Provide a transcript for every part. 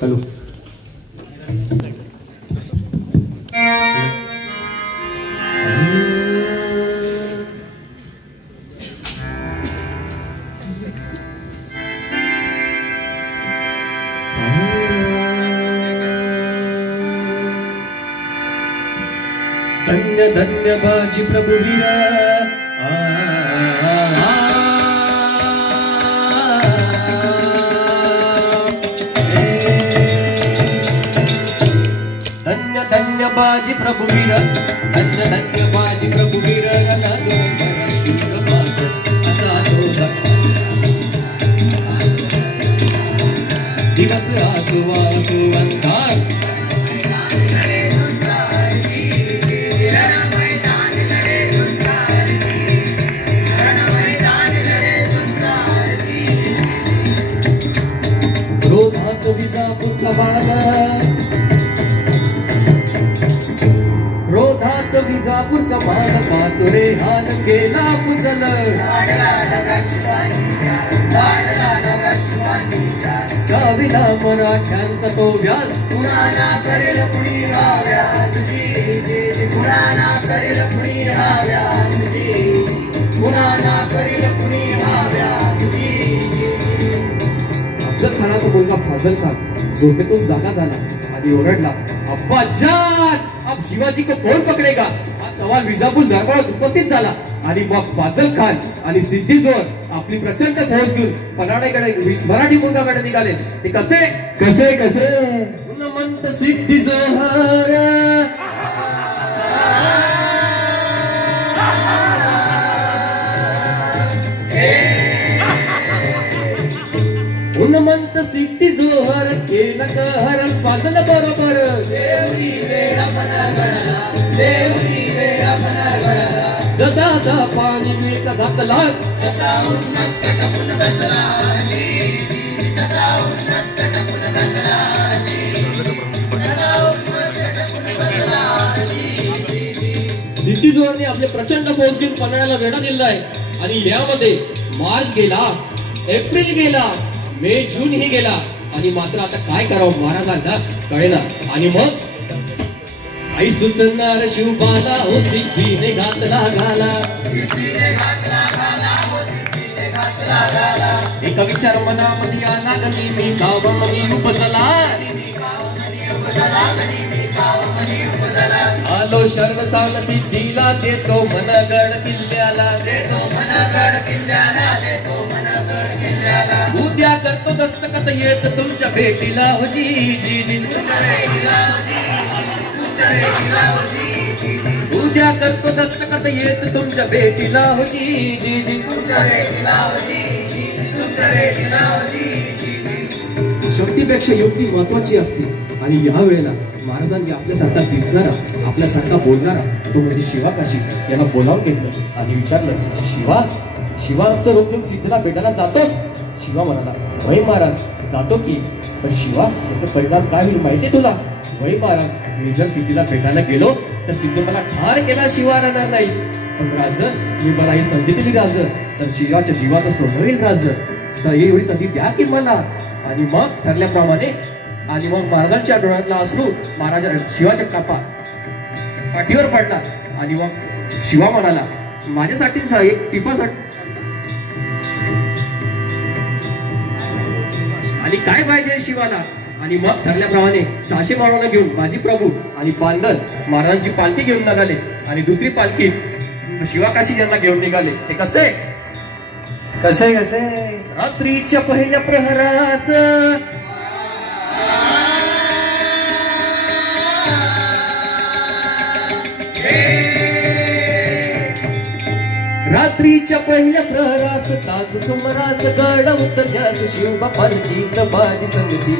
Hello धन्य धन्य बाजी प्रभुवीरा धन्य धन्य बाजी प्रभुवीर धन्य धन्य बाजी प्रभुवीर शुद्ध पाठ असा तो दिवस आसुवा सुवंतार रोधात विजापूर समान पातुरे हाल गेला पुजल गाविला मराठ्यांचा तो व्यास पुराणा करेल पुणी हा व्यास पुराणा करेल पुणी हा व्यास पुराणा करेल पुणी हा व्यास अफजल खानाचा मुलगा फाजल खान झोपेतून जागा झाला आणि ओरडला अब्बा जान अब शिवाजी को कौन पकडेगा हा सवाल विजापूर दरबारात उपस्थित झाला आणि मग फाजल खान आणि सिद्दीजोहर आपली प्रचंड फौज घेऊन पन्हाळ्याकडे मराठी मुलगाकडे निघाले ते कसे कसे कसे उन्मंत सिद्दीजोहर उन्मंत सिद्दीजोहर केलं कहर फाजल बरोबर देवडी वेळा पन्हाळगडाला देवडी वेळा पन्हाळगडाला जसा जा पाणी मिळत घातला तसा उन्मत्त टपून बसला तसा उन्मत्त टपून बसला तसा उन्मत्त टपून बसला सिद्दीजोहरने आपले प्रचंड फौज घेऊन पन्हाळ्याला वेढा दिलाय आणि यामध्ये मार्च गेला एप्रिल गेला मे जून ही गेला आणि मात्र आता काय करावं महाराजांना कळेना आणि मग आई सुसणार शिवबाला हो सिद्धीने घातला घाला एक विचार मनामध्ये आला गणी मी गावामध्ये उपजला आलो शरण सावल सिद्धीला देतो मनगड किल्ल्याला उद्या करतो दस्तखत येत तुमच्या भेटीला हो जी जी जी उद्या करतो दस्तखत येत तुमच्या भेटीला हो जी जी जी शक्तीपेक्षा युक्ती महत्वाची असते आणि या वेळेला महाराजांनी आपल्यासारखा दिसणारा आपल्यासारखा बोलणारा तो म्हणजे शिवा काशी याला बोलावून घेतलं आणि विचारलं शिवा शिवा आमचं रूप घेऊन सिद्धीला भेटायला जातोस शिवा म्हणाला वै महाराज जातो की पण शिवा याचा परिणाम काय होईल माहितीये तुला वै महाराज मी जर सिद्धीला भेटायला गेलो तर सिद्ध मला ठार केला शिवा राहणार नाही पण राज मी मला ही संधी दिली राज तर शिवाच्या जीवाचं सोनं होईल राज एवढी संधी द्या की मला आणि मग ठरल्याप्रमाणे आणि मग महाराजांच्या डोळ्यातला अश्रू महाराजा शिवाच्या पाठीवर पडला आणि मग शिवा म्हणाला माझ्यासाठी एक टिपासाठी आणि काय पाहिजे शिवाला आणि मग ठरल्याप्रमाणे 600 मावळ्यांना घेऊन बाजी प्रभू आणि पांदल महाराजांची पालखी घेऊन निघाले आणि दुसरी पालखी शिवा काशी यांना घेऊन निघाले ते कसे कसे कसे रात्रीच्या पहिल्या प्रहरास रात्रीच्या पहिल्या प्रहरास ताज सुमरास गड उतरल्यास शिवबापाची बाजी संगती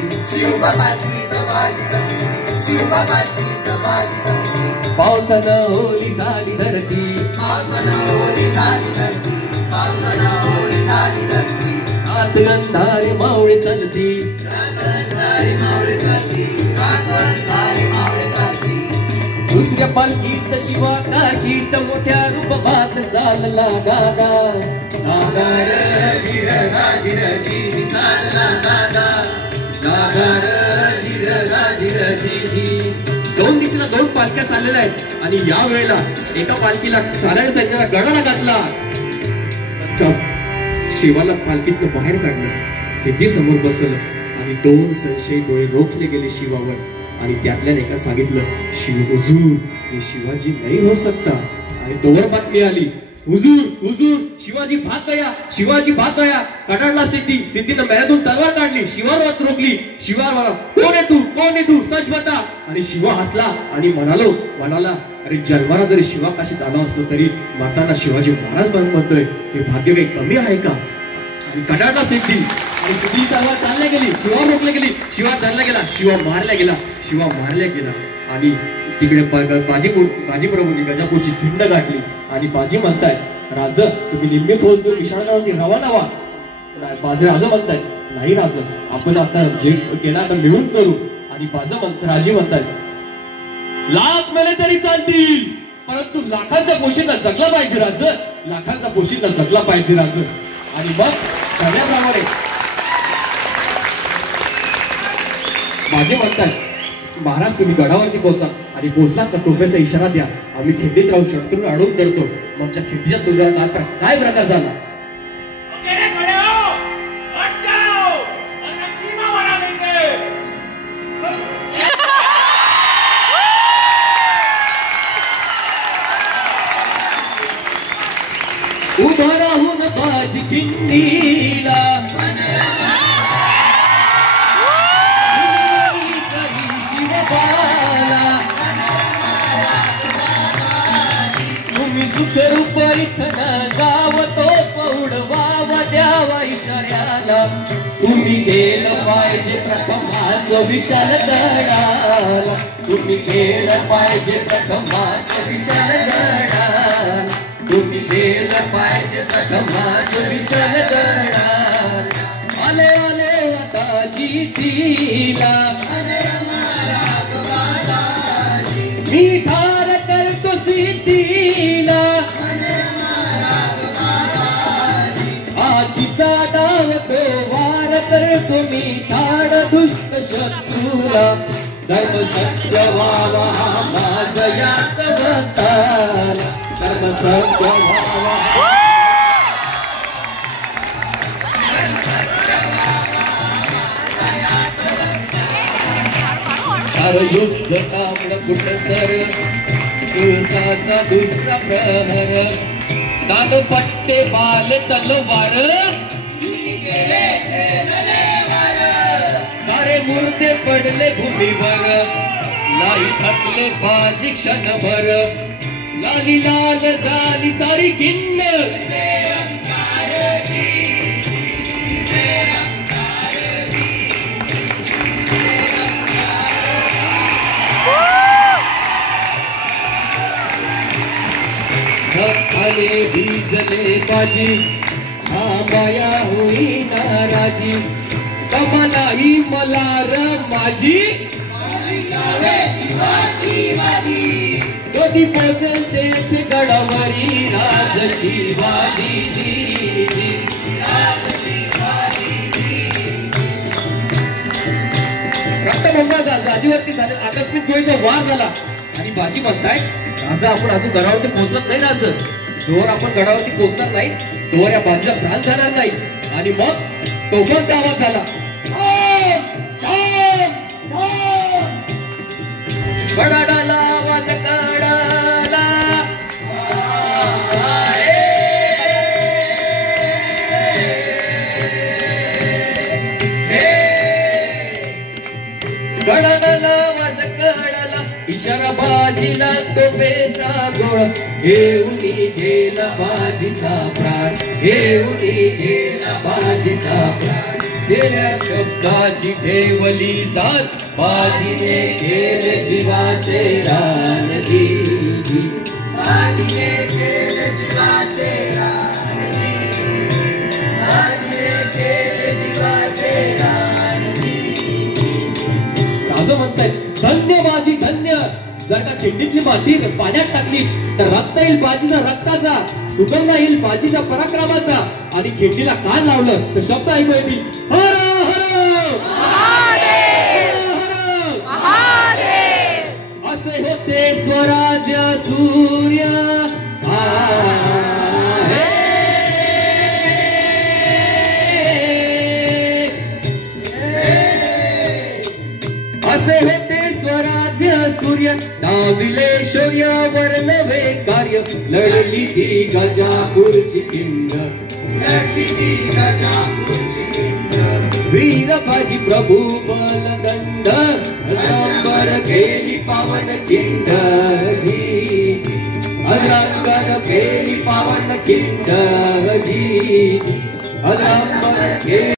पावसानं होली झाली धरती आत अंधारी मावळी चालती दुसऱ्या पालखीत शिवा काशीत मोठ्या रूपभात चालला दादा दादा रे जी. 2 दिशेला 2 पालख्या चाललेल्या आहेत आणि या वेळेला एका पालखीला साऱ्या सैन्याला गडाला घातला. शिवाला पालखीतनं बाहेर काढलं. सिद्धी समोर बसलं आणि 2 संशयी डोळे रोखले गेले शिवावर आणि त्यातल्या एका सांगितलं, शिव हुजूर हे शिवाजी नाही हो सकता. आणि तोवर बातमी आली, हुजूर हुजूर शिवाजी भाग गया, शिवाजी भाग गया. कटाडला सिद्धीनं मेऱ्यातून तलवार काढली, शिवावर रोखली. शिवा मला, कोण आहे तू सच बता. आणि शिवा हसला आणि म्हणाला, अरे जन्माला जरी शिवा काशीत आलो असलो तरी माताना शिवाजी महाराज म्हणतोय, हे भाग्य काही कमी आहे का. आणि कटाडला सिद्धी आणि सिद्धी तलवार चालल्या गेली, शिवा रोखल्या गेली. शिवा धरला गेला, शिवा मारल्या गेला. आणि तिकडे बाजी प्रभूंनी गजापूरची खिंड गाठली आणि बाजी म्हणताय, राज तुम्ही निम्मी फौज घेऊन विशाळगडावरती रवाना व्हा. राजा म्हणताय, नाही राज आपण आता जे केला आता मिळून करू. आणि राजी म्हणताय, लाख मेले तरी चालतील परंतु लाखांच्या पोशीला जगला पाहिजे राज, लाखांच्या पोशीला जगला पाहिजे राज. आणि मग ठरल्याप्रमाणे माझे म्हणताय, महाराज तुम्ही गडावरती पोहोचा आणि पोहोचलात तर तोफेचा इशारा द्या, आम्ही खिंडीत राहून शत्रून अडवून दडतो. मग त्या खिंडीच्या तुझ्या काय प्रकार झाला. उभा राहून बाजी खिंडीला तुम्ही सुखरूप इथं जाव तो पौडवावा द्यावा इशाऱ्याला. तुम्ही गेलं पाहिजे प्रथमाच विशाल गडाला, तुम्ही गेलं पाहिजे प्रथमाच विशाल गडाला, तुम्ही गेलं पाहिजे प्रथमाच विशाल गडाला. आले आता जितीला मी ठार करतो सिद्धीला. आजीचा डाव तो वार करतो मी ठाण दुष्ट शत्रूला. धर्म सत्य व्हावा माझ याच वताला, धर्म सत्य व्हावा. युद्ध कामड कुठ सर दिवसाचा दुसरा प्रहर. दान पट्टे बाल तलवार सारे मुर्दे पडले भूमीवर. लाई थकले बाजी क्षणभर, लाली लाल झाली सारी खिंड. धक्काले भिजले बाजी, माया होई नाराजी. कमा नाही मलार माझी, कधी पोचेल तेथे गडावरी राज शिवाजी. रक्तबंबाचा गाजीवरती झाले आकस्मिक गोळीचा वार झाला आणि बाजी म्हणताय, राजा आपण अजून गडावरती पोहोचत नाही. राज जोवर आपण गडावरती पोहोचणार नाही तोवर या बाजीचा प्राण जाणार नाही. आणि मग तोफांचा आवाज झाला, कडाडाला आवाज कडाला. कडाडाला आवाज कडाला, इशारा बाजीला तोफेचा गोळ. घेऊन गेला बाजीचा प्राण, घेऊन गेला बाजीचा प्राण. गेल्या शब्दाची ठेवली जात, बाजीने केले जीवाचे रान. बाजीने केले जीवाचे रान, बाजीने केले जीवाचे रान. असं म्हणताय, धन्य बाजी धन्य. जर का खिंडीतली माती पाण्यात टाकली तर रक्त येईल बाजीचा रक्ताचा, सुगंध येईल बाजीचा पराक्रमाचा. आणि खिंडीला कान लावलं तर शब्द ऐकू येतील, हर हर महादेव. वीर्य दाविले शौर्यावर नवे कार्य लढली ती गजापूरची किंड लढली ती गजापूरची किंड वीरबाजी प्रभू बलदंड अजांबर केली पावन किंड जी अजांबर केली पावन किंड जी अजांबर